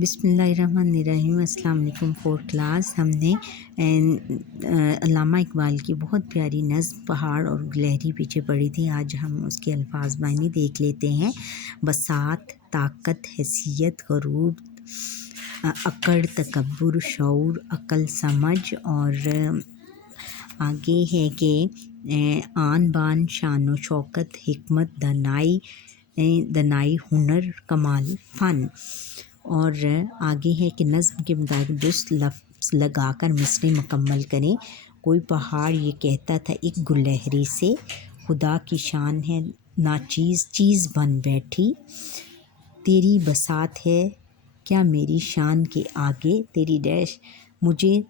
بسم اللہ الرحمن الرحیم۔ السلام علیکم فورتھ کلاس۔ ہم نے علامہ اقبال کی بہت پیاری نظم پہاڑ اور گلہری پیچھے پڑھی تھی۔ آج ہم اس کے الفاظ معنی دیکھ لیتے ہیں۔ بساط، طاقت، حیثیت، غرور، اکڑ، تکبر، شعور، عقل، سمجھ، اور آگے ہے کہ آن بان، شان و شوکت، حکمت، دانائی، ہنر، کمال، فن۔ اور آگے ہے کہ نظم کے مطابق درست لفظ لگا کر مصرع مکمل کریں۔ کوئی پہاڑ یہ کہتا تھا ایک گلہری سے، خدا کی شان ہے ناچیز چیز بن بیٹھی، تیری بساط ہے کیا میری شان کے آگے، تیری ڈیش مجھے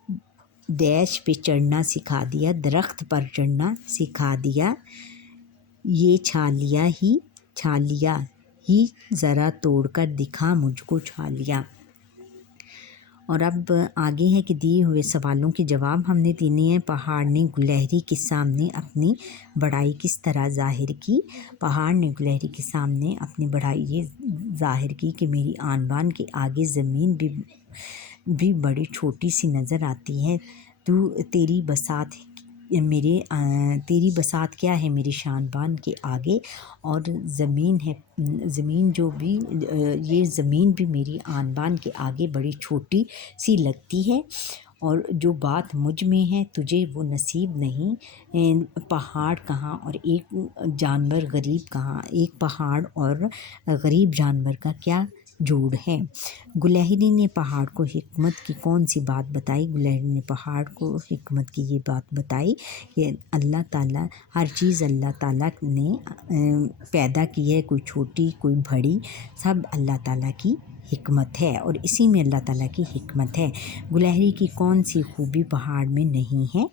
ڈیش پہ چڑھنا سکھا دیا، درخت پر چڑھنا سکھا دیا، یہ چھالیا ہی ذرا توڑ کر دکھا مجھ کو چھالیا۔ اور اب آگے ہے کہ دیے ہوئے سوالوں کے جواب ہم نے دینے ہیں۔ پہاڑ نے گلہری کے سامنے اپنی بڑائی کس طرح ظاہر کی؟ پہاڑ نے گلہری کے سامنے اپنی بڑائی یہ ظاہر کی کہ میری آن بان کے آگے زمین بھی بڑی چھوٹی سی نظر آتی ہے، تیری بساط کیا ہے میری شان بان کے آگے، اور یہ زمین بھی میری آن بان کے آگے بڑی چھوٹی سی لگتی ہے، اور جو بات مجھ میں ہے تجھے وہ نصیب نہیں۔ پہاڑ کہاں اور ایک جانور غریب کہاں، ایک پہاڑ اور غریب جانور کا کیا جوڑ ہے؟ گلہری نے پہاڑ کو حکمت کی کون سی بات بتائی؟ گلہری نے پہاڑ کو حکمت کی یہ بات بتائی کہ اللہ تعالیٰ ہر چیز اللہ تعالیٰ نے پیدا کی ہے، کوئی چھوٹی کوئی بڑی، سب اللہ تعالیٰ کی حکمت ہے، اور اسی میں اللہ تعالیٰ کی حکمت ہے۔ گلہری کی کون سی خوبی پہاڑ میں نہیں ہے؟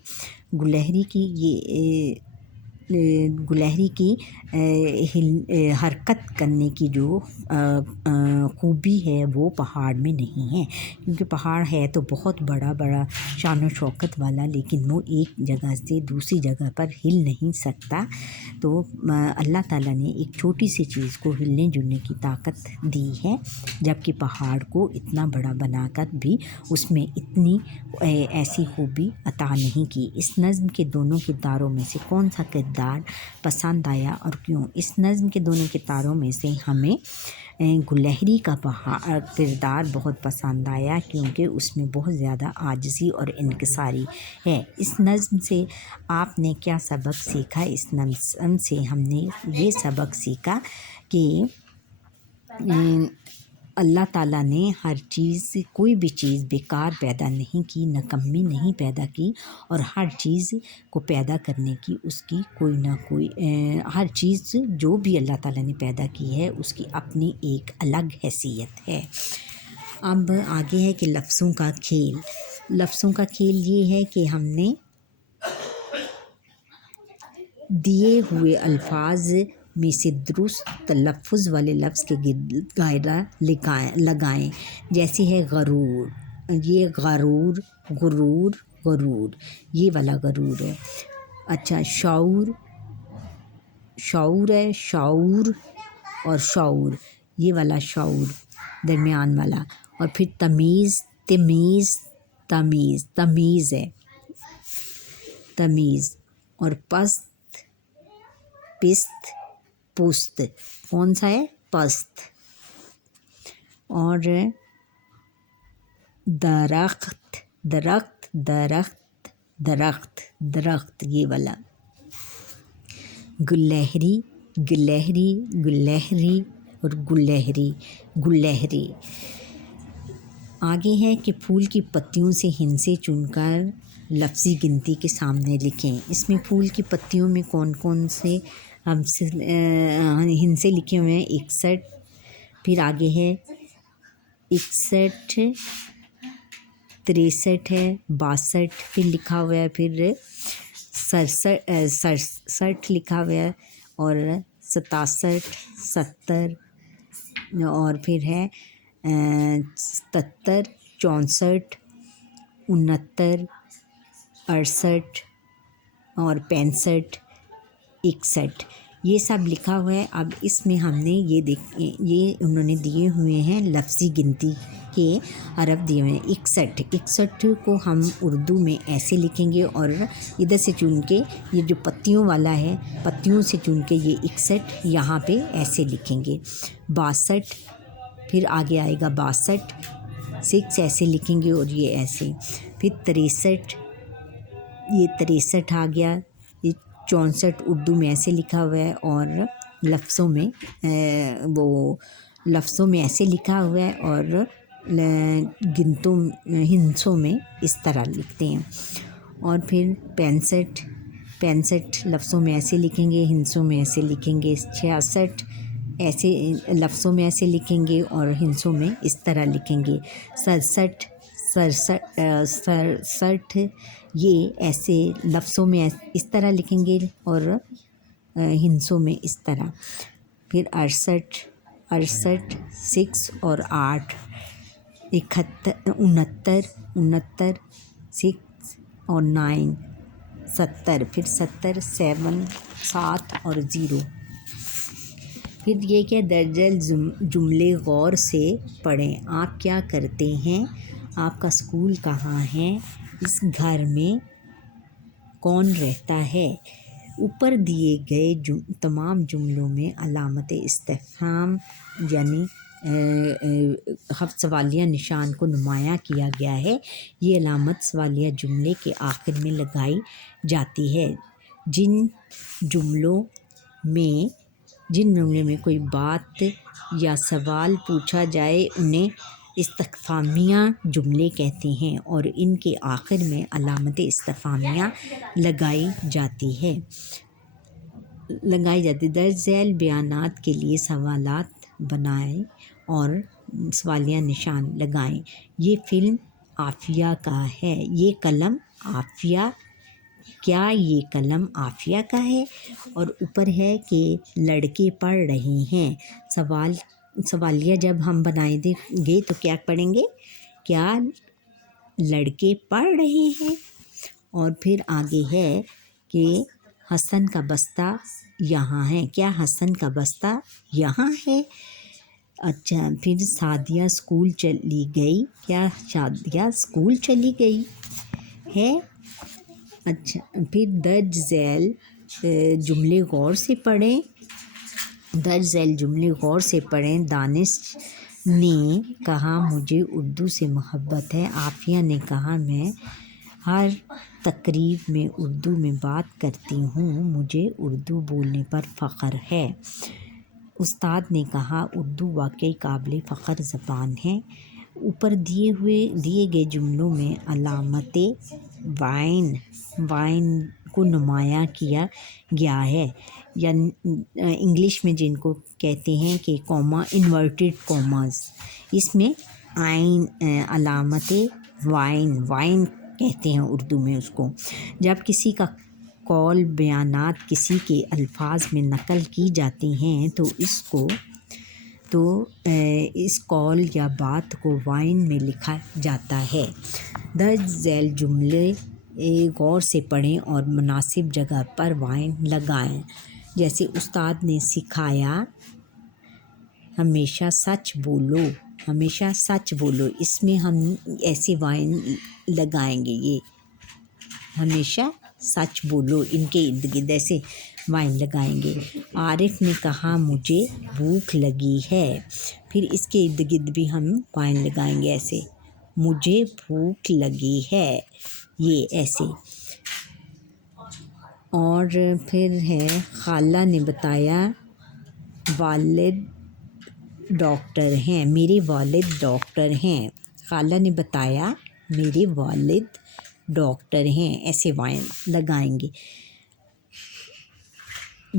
گلہری کی حرکت کرنے کی جو خوبی ہے وہ پہاڑ میں نہیں ہے، کیونکہ پہاڑ ہے تو بہت بڑا شان و شوکت والا، لیکن وہ ایک جگہ سے دوسری جگہ پر ہل نہیں سکتا۔ تو اللہ تعالیٰ نے ایک چھوٹی سی چیز کو ہلنے جلنے کی طاقت دی ہے، جبکہ پہاڑ کو اتنا بڑا بنا کر بھی اس میں اتنی ایسی خوبی عطا نہیں کی۔ اس نظم کے دونوں کرداروں میں سے کون سا کردار پسند آیا اور کیوں؟ اس نظم کے دونوں کرداروں میں سے ہمیں گلہری کا کردار بہت پسند آیا، کیونکہ اس میں بہت زیادہ عاجزی اور انکساری ہے۔ اس نظم سے آپ نے کیا سبق سیکھا؟ اس نظم سے ہم نے یہ سبق سیکھا کہ اللہ تعالیٰ نے ہر چیز، کوئی بھی چیز بیکار پیدا نہیں کی، نکمی نہیں پیدا کی، اور ہر چیز کو پیدا کرنے کی اس کی کوئی نہ کوئی ہر چیز جو بھی اللہ تعالیٰ نے پیدا کی ہے اس کی اپنی ایک الگ حیثیت ہے۔ اب آگے ہے کہ لفظوں کا کھیل۔ لفظوں کا کھیل یہ ہے کہ ہم نے دیے ہوئے الفاظ میں سے درست تلفظ والے لفظ کے گرد دائرہ لگائیں۔ جیسے ہے غرور، یہ غرور یہ والا غرور ہے۔ اچھا، شعور ہے، شعور اور شعور یہ والا شعور درمیان والا، اور پھر تمیز ہے، تمیز، اور پست کون سا ہے؟ پست، اور درخت یہ والا، گلہری اور گلہری۔ آگے ہے کہ پھول کی پتیوں سے ہندسے چن کر لفظی گنتی کے سامنے لکھیں۔ اس میں پھول کی پتیوں میں کون سے ہندسے لکھے ہوئے ہیں؟ 61، پھر آگے ہے 61، 63 ہے، 62 پھر لکھا ہوا ہے، پھر 67 لکھا ہوا ہے، اور 67، 70، اور پھر ہے 77، 64، 69، 68 اور 65، 61 یہ سب لکھا ہوا ہے۔ اب اس میں ہم نے یہ انہوں نے دیے ہوئے ہیں لفظی گنتی کے حرف دیے ہوئے ہیں 61. 61 کو ہم اردو میں ایسے لکھیں گے اور ادھر سے چن کے یہ جو پتیوں والا ہے پتیوں سے چن کے یہ 61 یہاں پہ ایسے لکھیں گے. 62 پھر آگے آئے گا 62 6 ایسے لکھیں گے اور یہ ایسے. پھر 63 یہ 63 آ گیا. یہ 64 اردو میں ایسے لکھا ہوا ہے اور لفظوں میں لفظوں میں ایسے لکھا ہوا ہے اور ہندسوں میں اس طرح لکھتے ہیں. اور پھر 65 لفظوں میں ایسے لکھیں گے ہندسوں میں ایسے لکھیں گے. 66 ایسے لفظوں میں ایسے لکھیں گے اور ہندسوں میں اس طرح لکھیں گے. 67 یہ ایسے لفظوں میں اس طرح لکھیں گے اور ہندسوں میں اس طرح. پھر 68 6 اور 8. 69 6 اور 9. 70 پھر 70 7 اور 0. پھر یہ کیا درج جملے غور سے پڑھیں. آپ کیا کرتے ہیں؟ آپ کا اسکول کہاں ہے؟ اس گھر میں کون رہتا ہے؟ اوپر دیے گئے تمام جملوں میں علامت استفہام یعنی سوالیہ نشان کو نمایاں کیا گیا ہے. یہ علامت سوالیہ جملے کے آخر میں لگائی جاتی ہے. جن جملوں میں کوئی بات یا سوال پوچھا جائے انہیں استفہامیہ جملے کہتے ہیں اور ان کے آخر میں علامت استفہامیہ لگائی جاتی ہے. درج ذیل بیانات کے لیے سوالات بنائیں اور سوالیہ نشان لگائیں. یہ فلم عافیہ کا ہے. یہ قلم عافیہ کیا یہ قلم عافیہ کا ہے؟ اور اوپر ہے کہ لڑکے پڑھ رہے ہیں. سوالیہ جب ہم بنائیں گے تو کیا پڑھیں گے؟ کیا لڑکے پڑھ رہے ہیں؟ اور پھر آگے ہے کہ حسن کا بستہ یہاں ہے. کیا حسن کا بستہ یہاں ہے؟ اچھا پھر سعدیہ اسکول چلی گئی. کیا شادیہ اسکول چلی گئی ہے؟ اچھا پھر درج ذیل جملے غور سے پڑھیں. دانش نے کہا مجھے اردو سے محبت ہے. عافیہ نے کہا میں ہر تقریب میں اردو میں بات کرتی ہوں. مجھے اردو بولنے پر فخر ہے. استاد نے کہا اردو واقعی قابل فخر زبان ہے. اوپر دیے گئے جملوں میں علامت وائن کو نمایاں کیا گیا ہے یا انگلش میں جن کو کہتے ہیں کہ انورٹڈ کاماز. اس میں علامت وائن کہتے ہیں اردو میں اس کو. جب کسی کا قول بیانات کسی کے الفاظ میں نقل کی جاتی ہیں تو اس قول یا بات کو وائن میں لکھا جاتا ہے. درج ذیل جملے غور سے پڑھیں اور مناسب جگہ پر وائن لگائیں. جیسے استاد نے سکھایا ہمیشہ سچ بولو. اس میں ہم ایسے وائن لگائیں گے. یہ ہمیشہ سچ بولو ان کے ارد گرد ایسے وائن لگائیں گے. عارف نے کہا مجھے بھوک لگی ہے. پھر اس کے ارد گرد بھی ہم وائن لگائیں گے ایسے مجھے بھوک لگی ہے یہ ایسے. اور پھر ہے خالہ نے بتایا والد ڈاکٹر ہیں. میرے والد ڈاکٹر ہیں. خالہ نے بتایا میرے والد ڈاکٹر ہیں ایسے وائن لگائیں گے.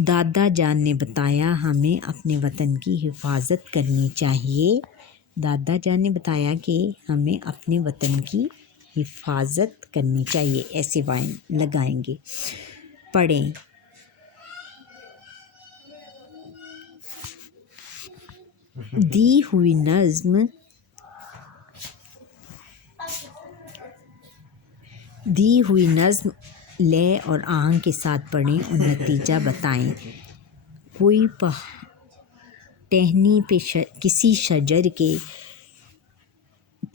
دادا جان نے بتایا ہمیں اپنے وطن کی حفاظت کرنی چاہیے. دادا جان نے بتایا کہ ہمیں اپنے وطن کی حفاظت کرنی چاہیے ایسے وائن لگائیں گے. پڑھیں دی ہوئی نظم لے اور آہنگ کے ساتھ پڑھیں اور نتیجہ بتائیں. کوئی ٹہنی پہ کسی شجر کے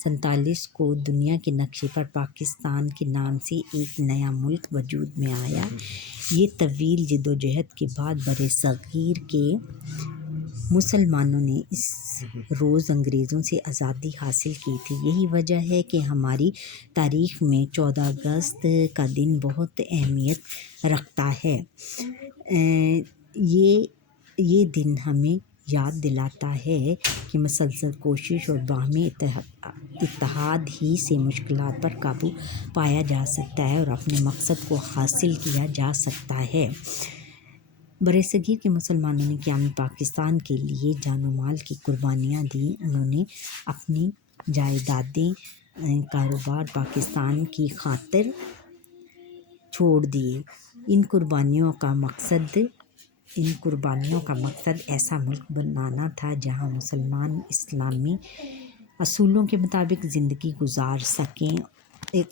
1947 کو دنیا کے نقشے پر پاکستان کے نام سے ایک نیا ملک وجود میں آیا۔ یہ طویل جدوجہد کے بعد بر صغیر کے مسلمانوں نے اس روز انگریزوں سے آزادی حاصل کی تھی۔ یہی وجہ ہے کہ ہماری تاریخ میں 14 اگست کا دن بہت اہمیت رکھتا ہے۔ یہ دن ہمیں یاد دلاتا ہے کہ مسلسل کوشش اور باہمی اتحاد ہی سے مشکلات پر قابو پایا جا سکتا ہے اور اپنے مقصد کو حاصل کیا جا سکتا ہے۔ برصغیر کے مسلمانوں نے قیام پاکستان کے لیے جان و مال کی قربانیاں دیں۔ انہوں نے اپنی جائیدادیں، کاروبار پاکستان کی خاطر چھوڑ دیے۔ ان قربانیوں کا مقصد ایسا ملک بنانا تھا جہاں مسلمان اسلامی اصولوں کے مطابق زندگی گزار سکیں۔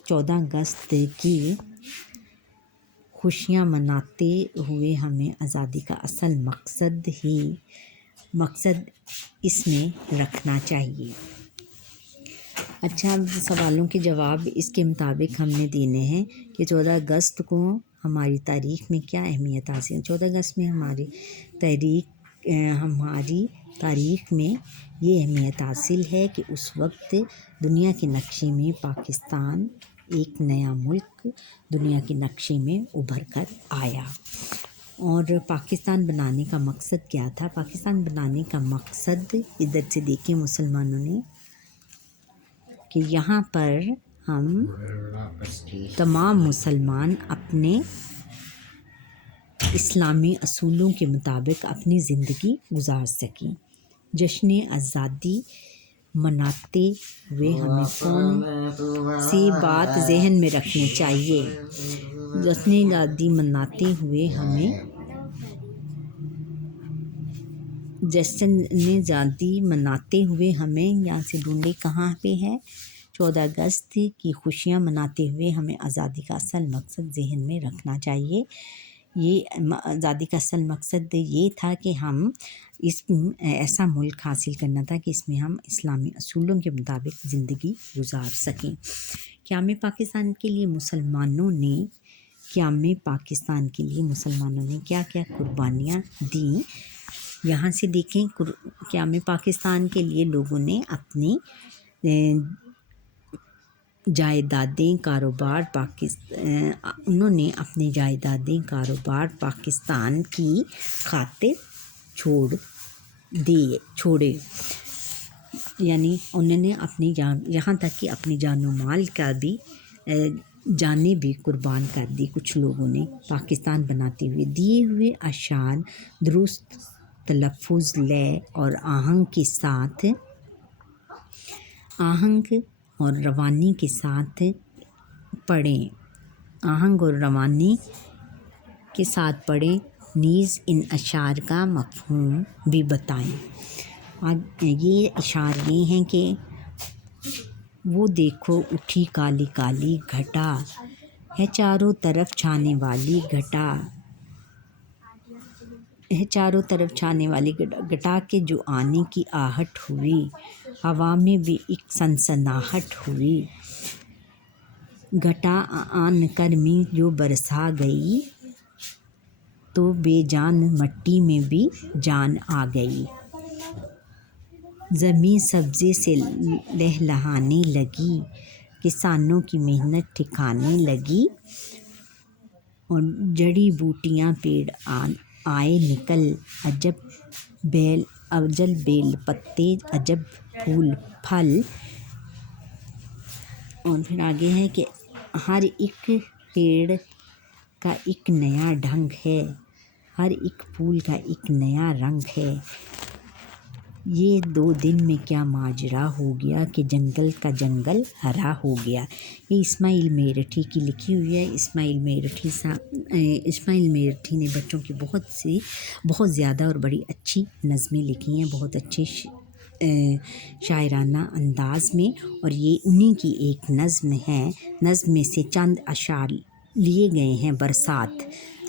14 اگست کی خوشیاں مناتے ہوئے ہمیں آزادی کا اصل مقصد اس میں رکھنا چاہیے۔ اچھا، سوالوں کے جواب اس کے مطابق ہم نے دینے ہیں کہ 14 اگست کو ہماری تاریخ میں کیا اہمیت حاصل ہے۔ 14 اگست میں ہماری تاریخ میں یہ اہمیت حاصل ہے کہ اس وقت دنیا کے نقشے میں پاکستان، ایک نیا ملک دنیا کے نقشے میں ابھر کر آیا۔ اور پاکستان بنانے کا مقصد کیا تھا؟ پاکستان بنانے کا مقصد ادھر سے دیکھیں مسلمانوں نے کہ یہاں پر ہم تمام مسلمان اپنے اسلامی اصولوں کے مطابق اپنی زندگی گزار سکیں۔ جشن آزادی مناتے ہوئے ہمیں کون سی بات ذہن میں رکھنی چاہیے؟ جشن آزادی مناتے ہوئے ہمیں یہاں سے ڈھونڈے کہاں پہ ہے؟ 14 اگست کی خوشیاں مناتے ہوئے ہمیں آزادی کا اصل مقصد ذہن میں رکھنا چاہیے۔ یہ آزادی کا اصل مقصد یہ تھا کہ ہم ایسا ملک حاصل کرنا تھا کہ اس میں ہم اسلامی اصولوں کے مطابق زندگی گزار سکیں۔ قیام پاکستان کے لیے مسلمانوں نے کیا کیا قربانیاں دیں؟ یہاں سے دیکھیں، قیام پاکستان کے لیے لوگوں نے اپنی جائیدادیں، کاروبار پاکستان کی خاطر چھوڑے، یعنی انہوں نے یہاں تک کہ اپنی جان و مال کا بھی جانیں بھی قربان کر دی۔ کچھ لوگوں نے پاکستان بناتے ہوئے دیے ہوئے اشعار درست تلفظ، لے اور آہنگ اور روانی کے ساتھ پڑھیں، نیز ان اشعار کا مفہوم بھی بتائیں۔ یہ اشعار یہ ہیں کہ وہ دیکھو اٹھی کالی کالی گھٹا ہے، چاروں طرف چھانے والی گھٹا کے جو آنے کی آہٹ ہوئی، ہوا میں بھی ایک سنسناہٹ ہوئی، گھٹا آن کر میں جو برسا گئی، تو بے جان مٹی میں بھی جان آ گئی، زمیں سبزے سے لہلہانے لگی، کسانوں کی محنت ٹھکانے لگی، اور جڑی بوٹیاں پیڑ آئے نکل، اجل بیل پتے عجب پھول پھل۔ اور پھر آگے ہے کہ ہر ایک پیڑ کا ایک نیا ڈھنگ ہے، ہر ایک پھول کا ایک نیا رنگ ہے، یہ 2 دن میں کیا ماجرا ہو گیا کہ جنگل کا جنگل ہرا ہو گیا۔ یہ اسماعیل میرٹھی کی لکھی ہوئی ہے۔ اسماعیل میرٹھی نے بچوں کی بہت زیادہ اور بڑی اچھی نظمیں لکھی ہیں، بہت اچھے شاعرانہ انداز میں، اور یہ انہی کی ایک نظم ہے۔ نظم میں سے چند اشعار لیے گئے ہیں۔ برسات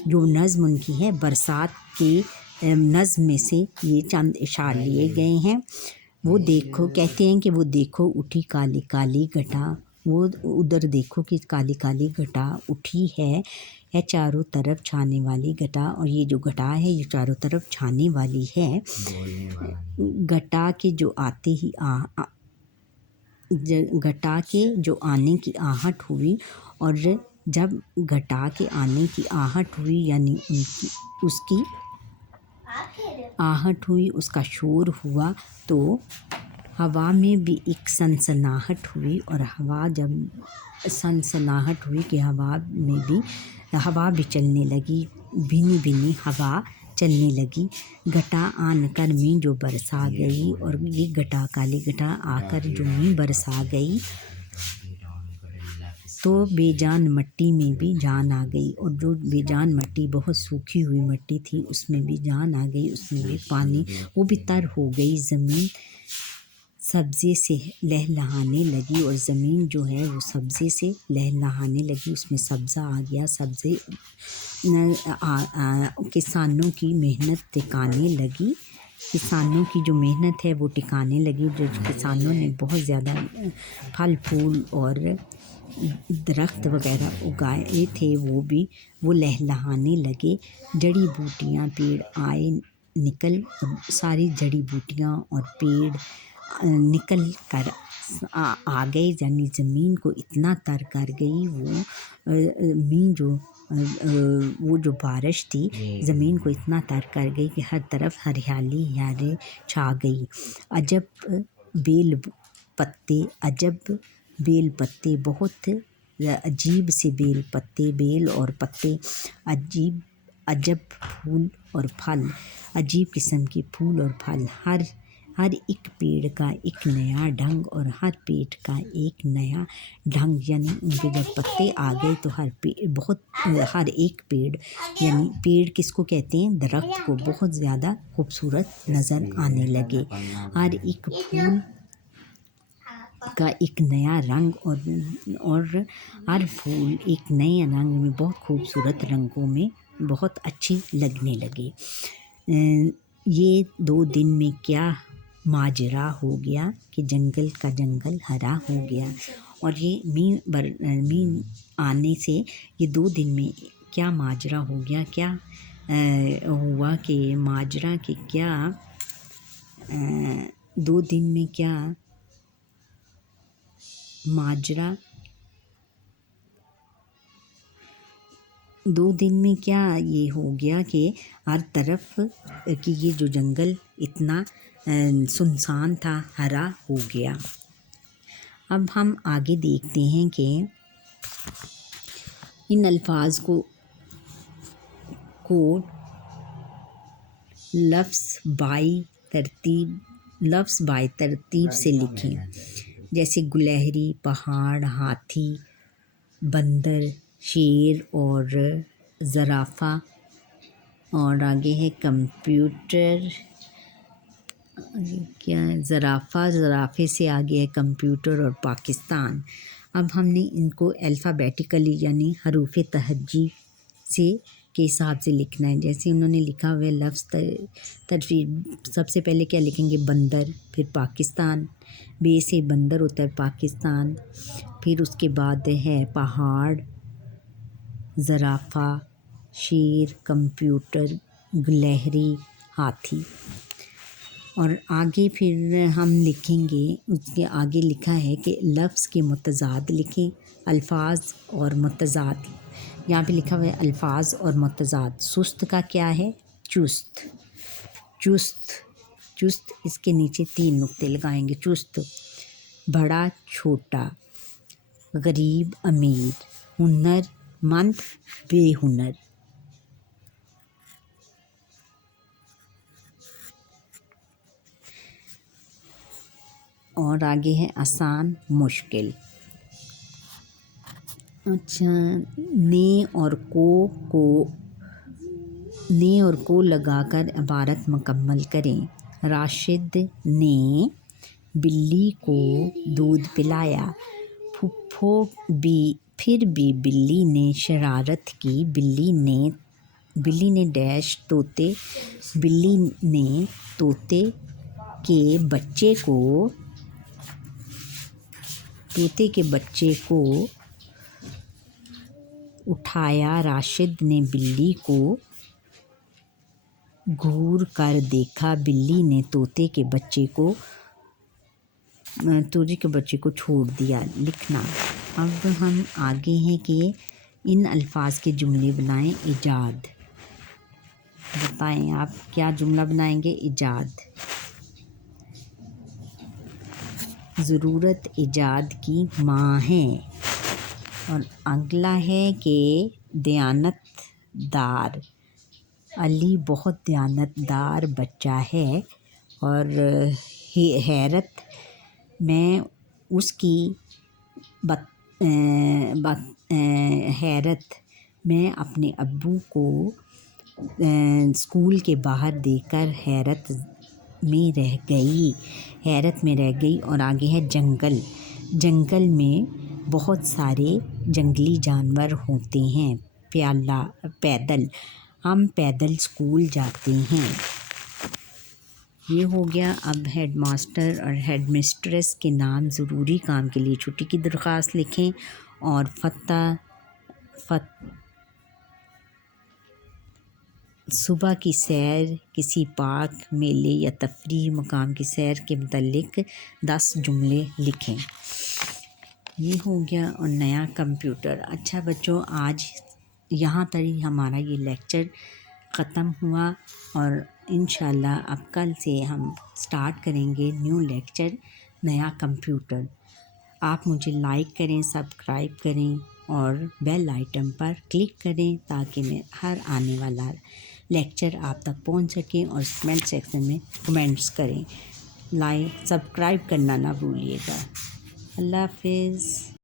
جو نظم ان کی ہے، برسات کے نظم میں سے یہ چند اشعار لیے گئے ہیں۔ وہ دیکھو، کہتے ہیں کہ وہ دیکھو اٹھی کالی کالی گھٹا، وہ ادھر دیکھو کہ کالی کالی گھٹا اٹھی ہے چاروں طرف چھانے والی گھٹا، اور یہ جو گھٹا ہے یہ چاروں طرف چھانے والی ہے۔ گھٹا کے جو آتے ہی گھٹا کے جو آنے کی آہٹ ہوئی، اور جب گھٹا کے آنے کی آہٹ ہوئی یعنی اس کی آہٹ ہوئی، اس کا شور ہوا، تو ہوا میں بھی ایک سنسناہٹ ہوئی، اور ہوا جب سنسناہٹ ہوئی کہ ہوا بھی چلنے لگی، بھینی بھینی ہوا چلنے لگی۔ گھٹا آن کر میں جو برسا گئی، اور یہ گھٹا کالی گھٹا آ کر جو میں برسا گئی، تو بے جان مٹی میں بھی جان آ گئی، اور جو بے جان مٹی بہت سوکھی ہوئی مٹی تھی اس میں بھی جان آ گئی، اس میں بھی پانی، وہ بھی تر ہو گئی، زمین سبزے سے لہلہانے لگی، اور زمین جو ہے وہ سبزے سے لہلہانے لگی، اس میں سبزہ آ گیا، سبزے کسانوں کی محنت ٹکانے لگی، کسانوں کی جو محنت ہے وہ ٹکانے لگی، جو کسانوں نے بہت زیادہ پھل پھول اور درخت وغیرہ اگائے تھے وہ لہلہانے لگے، جڑی بوٹیاں پیڑ آئے نکل، ساری جڑی بوٹیاں اور پیڑ نکل کر آ گئے، یعنی زمین کو اتنا تر کر گئی وہ جو بارش تھی زمین کو اتنا تر کر گئی کہ ہر طرف ہریالی ہریالی چھا گئی۔ عجب بیل پتے، بہت عجیب سے بیل اور پتے، عجب پھول اور پھل، عجیب قسم کے پھول اور پھل، ہر ایک پیڑ کا ایک نیا ڈھنگ، اور ہر پیڑ کا ایک نیا ڈھنگ، یعنی ان کے جب پتے آ گئے تو ہر ایک پیڑ، یعنی پیڑ کس کو کہتے ہیں؟ درخت کو، بہت زیادہ خوبصورت نظر آنے لگے، ہر ایک پھول کا ایک نیا رنگ، اور ہر پھول ایک نئے رنگ میں، بہت خوبصورت رنگوں میں بہت اچھی لگنے لگے۔ یہ 2 دن میں کیا ماجرا ہو گیا کہ جنگل کا جنگل ہرا ہو گیا، اور یہ مین آنے سے یہ 2 دن میں کیا ماجرا ہو گیا، کیا ہوا کہ ماجرا کہ کیا 2 دن میں کیا ماجرا 2 دن میں کیا یہ ہو گیا کہ ہر طرف کہ یہ جو جنگل اتنا سنسان تھا ہرا ہو گیا۔ اب ہم آگے دیکھتے ہیں کہ ان الفاظ کو لفظ بائی ترتیب سے لکھیں، جیسے گلہری، پہاڑ، ہاتھی، بندر، شیر اور زرافہ، اور آگے ہے کمپیوٹر، زرافے سے آگے ہے کمپیوٹر اور پاکستان۔ اب ہم نے ان کو الفابیٹیکلی یعنی حروف تہجی کے حساب سے لکھنا ہے، جیسے انہوں نے لکھا ہوا ہے لفظ ترتیب، سب سے پہلے کیا لکھیں گے؟ بندر، پھر پاکستان، بے سے بندر ہوتا ہے پاکستان، پھر اس کے بعد ہے پہاڑ، زرافہ، شیر، کمپیوٹر، گلہری، ہاتھی، اور آگے پھر ہم لکھیں گے، اس کے آگے لکھا ہے کہ لفظ کے متضاد لکھیں، الفاظ اور متضاد، یہاں پہ لکھا ہوا ہے الفاظ اور متضاد۔ سست کا کیا ہے؟ چست، اس کے نیچے 3 نقطے لگائیں گے، چست، بڑا چھوٹا، غریب امیر، ہنر مند بے ہنر۔ اور آگے ہے آسان مشکل۔ اچھا، نے اور کو لگا کر عبارت مکمل کریں۔ راشد نے بلی کو دودھ پلایا، پھر بھی بلی نے شرارت کی، بلی نے طوطے کے بچے کو اٹھایا راشد نے بلی کو گھور کر دیکھا، بلی نے طوطے کے بچے کو چھوڑ دیا۔ لکھنا۔ اب ہم آگے ہیں کہ ان الفاظ کے جملے بنائیں۔ ایجاد، بتائیں آپ کیا جملہ بنائیں گے؟ ایجاد، ضرورت ایجاد کی ماں ہے۔ اور اگلا ہے کہ دیانت دار، علی بہت دیانت دار بچہ ہے۔ اور حیرت، میں اس کی حیرت میں اپنے ابو کو اسکول کے باہر دیکھ کر حیرت میں رہ گئی۔ اور آگے ہے جنگل، جنگل میں بہت سارے جنگلی جانور ہوتے ہیں۔ پیدل، ہم پیدل اسکول جاتے ہیں۔ یہ ہو گیا۔ اب ہیڈ ماسٹر اور ہیڈ مسٹریس کے نام ضروری کام کے لیے چھٹی کی درخواست لکھیں۔ اور صبح کی سیر، کسی پارک، میلے یا تفریحی مقام کی سیر کے متعلق 10 جملے لکھیں۔ یہ ہو گیا۔ اور نیا کمپیوٹر۔ اچھا بچوں، آج یہاں پر ہی ہمارا یہ لیکچر ختم ہوا، اور انشاءاللہ اب کل سے ہم سٹارٹ کریں گے نیو لیکچر، نیا کمپیوٹر۔ آپ مجھے لائک کریں، سبسکرائب کریں اور بیل آئٹم پر کلک کریں تاکہ میں ہر آنے والا لیکچر آپ تک پہنچ سکیں، اور کمنٹ سیکشن میں کمنٹس کریں۔ لائک سبسکرائب کرنا نہ بھولیے گا۔ اللہ حافظ۔